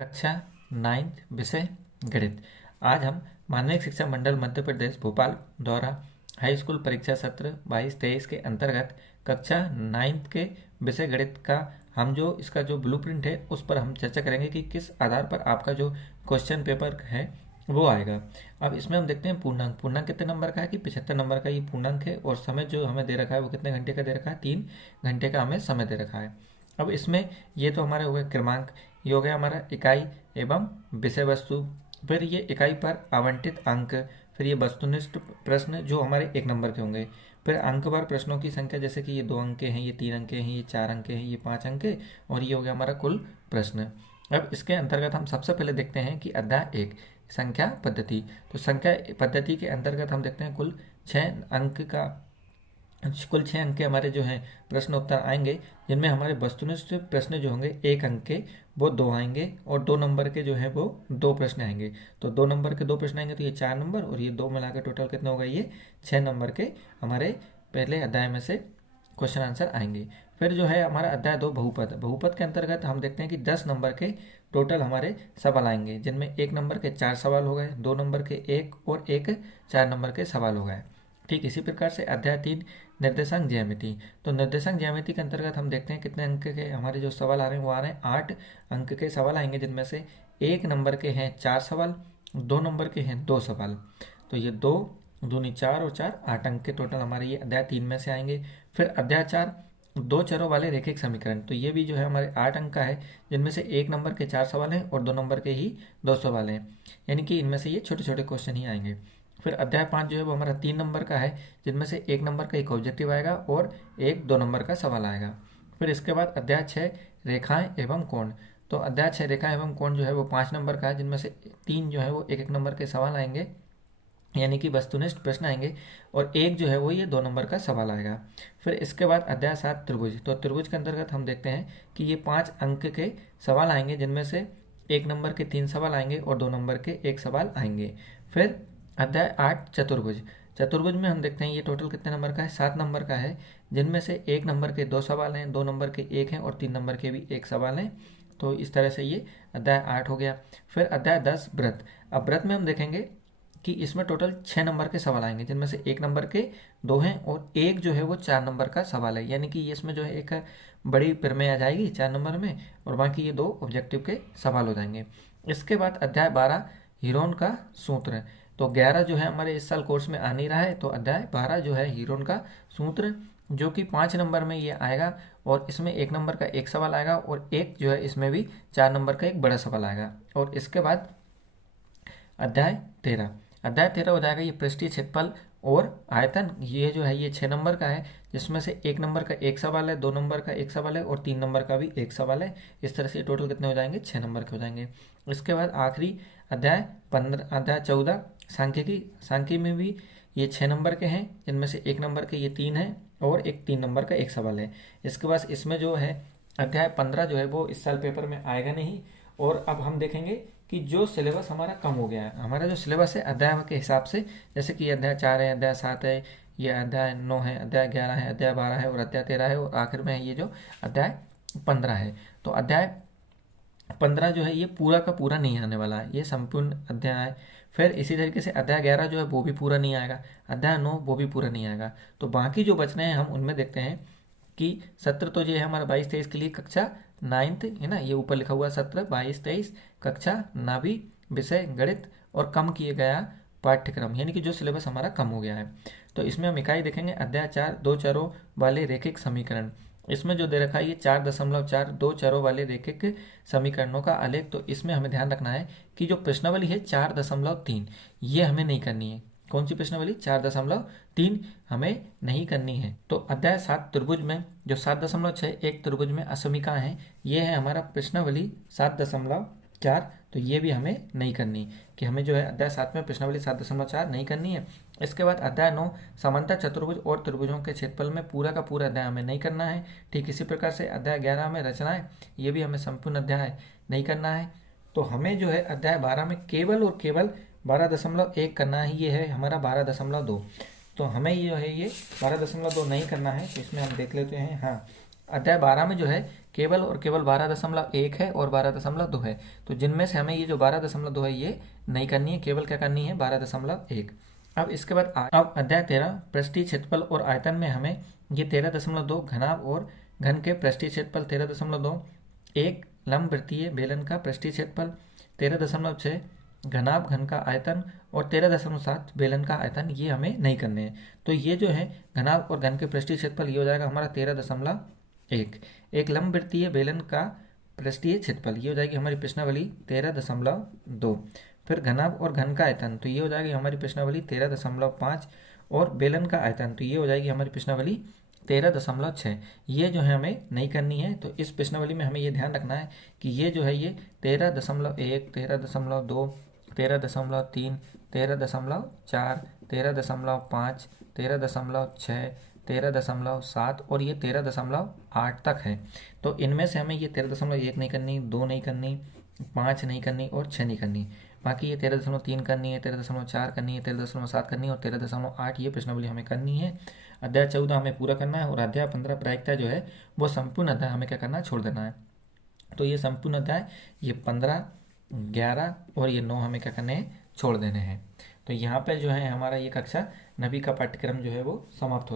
कक्षा 9th विषय गणित। आज हम माध्यमिक शिक्षा मंडल मध्य प्रदेश भोपाल द्वारा हाई स्कूल परीक्षा सत्र 22-23 के अंतर्गत कक्षा 9th के विषय गणित का हम जो इसका जो ब्लूप्रिंट है उस पर हम चर्चा करेंगे कि किस आधार पर आपका जो क्वेश्चन पेपर है वो आएगा। अब इसमें हम देखते हैं पूर्णांक। पूर्णांक कितने नंबर का है कि 75 नंबर का ये पूर्णांक है और समय जो हमें दे रखा है वो कितने घंटे का दे रखा है, 3 घंटे का हमें समय दे रखा है। अब इसमें ये तो हमारे हो गए क्रमांक, ये हो गया हमारा इकाई एवं विषय वस्तु, फिर ये इकाई पर आवंटित अंक, फिर ये वस्तुनिष्ठ प्रश्न जो हमारे 1 नंबर के होंगे, फिर अंक पर प्रश्नों की संख्या जैसे कि ये 2 अंक के हैं, ये 3 अंक के हैं, ये 4 अंक के हैं, ये 5 अंक के, और ये हो गया हमारा कुल प्रश्न। अब इसके अंतर्गत हम सबसे पहले देखते हैं कि अध्याय 1 संख्या पद्धति। तो संख्या पद्धति के अंतर्गत हम देखते हैं कुल 6 अंक के हमारे जो हैं प्रश्न उत्तर आएंगे, जिनमें हमारे वस्तुनिष्ठ प्रश्न जो होंगे 1 अंक के वो 2 आएंगे, और 2 नंबर के जो है वो 2 प्रश्न आएंगे। तो 2 नंबर के 2 प्रश्न आएंगे तो ये 4 नंबर, और ये 2 मिलाकर टोटल कितने हो गए, ये 6 नंबर के हमारे पहले अध्याय में से क्वेश्चन आंसर आएंगे। फिर जो है हमारा अध्याय 2 बहुपद। बहुपद के अंतर्गत हम देखते हैं कि 10 नंबर के टोटल हमारे सवाल आएंगे, जिनमें 1 नंबर के 4 सवाल हो गए, 2 नंबर के 1 और एक 4 नंबर के सवाल हो गए। ठीक इसी प्रकार से अध्याय 3 निर्देशांक ज्यामिति। तो निर्देशांक ज्यामिति के अंतर्गत हम देखते हैं कितने अंक के हमारे जो सवाल आ रहे हैं वो आ रहे हैं 8 अंक के सवाल आएंगे, जिनमें से 1 नंबर के हैं 4 सवाल, 2 नंबर के हैं 2 सवाल। तो ये 2 दूनी 4 और 4 8 अंक के टोटल हमारे ये अध्याय 3 में से आएंगे। फिर अध्याय 4 2 चरों वाले रैखिक समीकरण। तो ये भी जो है हमारे 8 अंक का है, जिनमें से 1 नंबर के 4 सवाल हैं और 2 नंबर के ही 2 सवाल हैं, यानी कि इनमें से ये छोटे छोटे क्वेश्चन ही आएंगे। फिर अध्याय 5 जो है वो हमारा 3 नंबर का है, जिनमें से 1 नंबर का एक ऑब्जेक्टिव आएगा और एक 2 नंबर का सवाल आएगा। फिर इसके बाद अध्याय 6 रेखाएं एवं कोण। तो अध्याय 6 रेखाएं एवं कोण जो है वो 5 नंबर का है, जिनमें से 3 जो है वो 1-1 नंबर के सवाल आएंगे, यानी कि वस्तुनिष्ठ प्रश्न आएंगे, और एक जो है वो ये 2 नंबर का सवाल आएगा। फिर इसके बाद अध्याय 7 त्रिभुज। तो त्रिभुज के अंतर्गत हम देखते हैं कि ये 5 अंक के सवाल आएंगे, जिनमें से 1 नंबर के 3 सवाल आएंगे और 2 नंबर के 1 सवाल आएंगे। फिर अध्याय 8 चतुर्भुज। चतुर्भुज में हम देखते हैं ये टोटल कितने नंबर का है, 7 नंबर का है, जिनमें से 1 नंबर के 2 सवाल हैं, 2 नंबर के 1 हैं और 3 नंबर के भी 1 सवाल हैं। तो इस तरह से ये अध्याय 8 हो गया। फिर अध्याय 10 व्रत। अब व्रत में हम देखेंगे कि इसमें टोटल 6 नंबर के सवाल आएंगे, जिनमें से 1 नंबर के 2 हैं और एक जो है वो 4 नंबर का सवाल है, यानी कि इसमें जो है एक बड़ी प्रमेय आ जाएगी 4 नंबर में, और बाकी ये 2 ऑब्जेक्टिव के सवाल हो जाएंगे। इसके बाद अध्याय 12 हीरोन का सूत्र। तो 11 जो है हमारे इस साल कोर्स में आ नहीं रहा है, तो अध्याय 12 जो है हीरोन का सूत्र, जो कि 5 नंबर में ये आएगा, और इसमें 1 नंबर का एक सवाल आएगा और एक जो है इसमें भी 4 नंबर का एक बड़ा सवाल आएगा। और इसके बाद अध्याय 13। अध्याय 13 हो जाएगा ये पृष्ठीय क्षेत्रफल और आयतन। ये जो है ये 6 नंबर का है, जिसमें से 1 नंबर का एक सवाल है, 2 नंबर का एक सवाल है और 3 नंबर का भी एक सवाल है। इस तरह से टोटल कितने हो जाएंगे, 6 नंबर के हो जाएंगे। इसके बाद आखिरी अध्याय 15 अध्याय 14 सांख्यिकी। सांख्यिकी में भी ये 6 नंबर के हैं, जिनमें से 1 नंबर के ये 3 हैं और एक 3 नंबर का एक सवाल है। इसके बाद इसमें जो है अध्याय 15 जो है वो इस साल पेपर में आएगा नहीं। और अब हम देखेंगे कि जो सिलेबस हमारा कम हो गया है, हमारा जो सिलेबस है अध्याय के हिसाब से, जैसे कि अध्याय 4 है, अध्याय 7 है, ये अध्याय 9 है, अध्याय 11 है, अध्याय 12 है और अध्याय 13 है, और आखिर में है ये जो अध्याय 15 है। तो अध्याय 15 जो है ये पूरा का पूरा नहीं आने वाला है, ये संपूर्ण अध्याय है। फिर इसी तरीके से अध्याय 11 जो है वो भी पूरा नहीं आएगा, अध्याय 9 वो भी पूरा नहीं आएगा। तो बाकी जो बच रहे हैं हम उनमें देखते हैं कि सत्र तो ये है हमारा 22-23 के लिए कक्षा 9th है ना, ये ऊपर लिखा हुआ सत्र 22-23 कक्षा नाभि विषय गणित और कम किए गया पाठ्यक्रम, यानी कि जो सिलेबस हमारा कम हो गया है। तो इसमें हम इकाई देखेंगे अध्याय 4 2 चरों वाले रैखिक समीकरण। इसमें जो दे रखा है ये 4.4 2 चरों वाले रैखिक समीकरणों का आलेख। तो इसमें हमें ध्यान रखना है कि जो प्रश्नावली है 4.3 ये हमें नहीं करनी है। कौन सी प्रश्नावली, 4.3 हमें नहीं करनी है। तो अध्याय 7 त्रिभुज में जो 7.6 एक त्रिभुज में असमीका है, ये है हमारा प्रश्नावली 7.4। तो ये भी हमें नहीं करनी, कि हमें जो है अध्याय 7 में प्रश्नावली 7.4 नहीं करनी है। इसके बाद अध्याय 9 समांतर चतुर्भुज और त्रिभुजों के क्षेत्रफल में पूरा का पूरा अध्याय हमें नहीं करना है। ठीक इसी प्रकार से अध्याय 11 में रचनाएं, ये भी हमें संपूर्ण अध्याय नहीं करना है। तो हमें जो है अध्याय 12 में केवल और केवल 12.1 करना है, ये है हमारा 12.2। तो हमें ये जो है ये 12.2 नहीं करना है। तो इसमें हम देख लेते हैं, हाँ अध्याय 12 में जो है केवल और केवल 12.1 है और 12.2 है, तो जिनमें से हमें ये जो 12.2 है ये नहीं करनी है, केवल क्या करनी है 12.1। अब इसके बाद अब अध्याय 13 पृष्ठीय क्षेत्रफल और आयतन में हमें ये 13.2 घनाभ और घन के पृष्ठीय क्षेत्रफल 13.2, एक लंब वृत्तीय बेलन का पृष्ठीय क्षेत्रफल 13.6, घनाभ घन का आयतन और 13.7 बेलन का आयतन ये हमें नहीं करने हैं। तो ये जो है घनाभ और घन के पृष्ठीय क्षेत्रफल ये हो जाएगा हमारा 13.1। एक लंब वृत्तीय बेलन का पृष्ठीय क्षेत्रफल ये हो जाएगी हमारी प्रश्नावली 13.2। फिर घनाभ और घन का आयतन तो ये हो जाएगी हमारी प्रश्नावली 13.5 और बेलन का आयतन तो ये हो जाएगी हमारी प्रश्नावली 13.6। ये जो है हमें नहीं करनी है, तो इस प्रश्नावली में हमें ये ध्यान रखना है कि ये जो है ये 13.1, 13.2, 13.3, 13.4, 13.5, 13.6, 13.7 और ये 13.8 तक है। तो इनमें से हमें ये 13.1 नहीं करनी, 2 नहीं करनी, 5 नहीं करनी और 6 नहीं करनी। बाकी ये 13.3 करनी है, 13.4 करनी है, 13.7 करनी है और 13.8 ये प्रश्नावली हमें करनी है। अध्याय 14 हमें पूरा करना है और अध्याय 15 प्रायिकता जो है वो संपूर्ण अध्याय हमें क्या करना है, छोड़ देना है। तो ये संपूर्ण अध्याय ये 15, 11 और ये 9 हमें क्या करने हैं, छोड़ देने हैं। तो यहाँ पे जो है हमारा ये कक्षा 9वीं का पाठ्यक्रम जो है वो समाप्त हो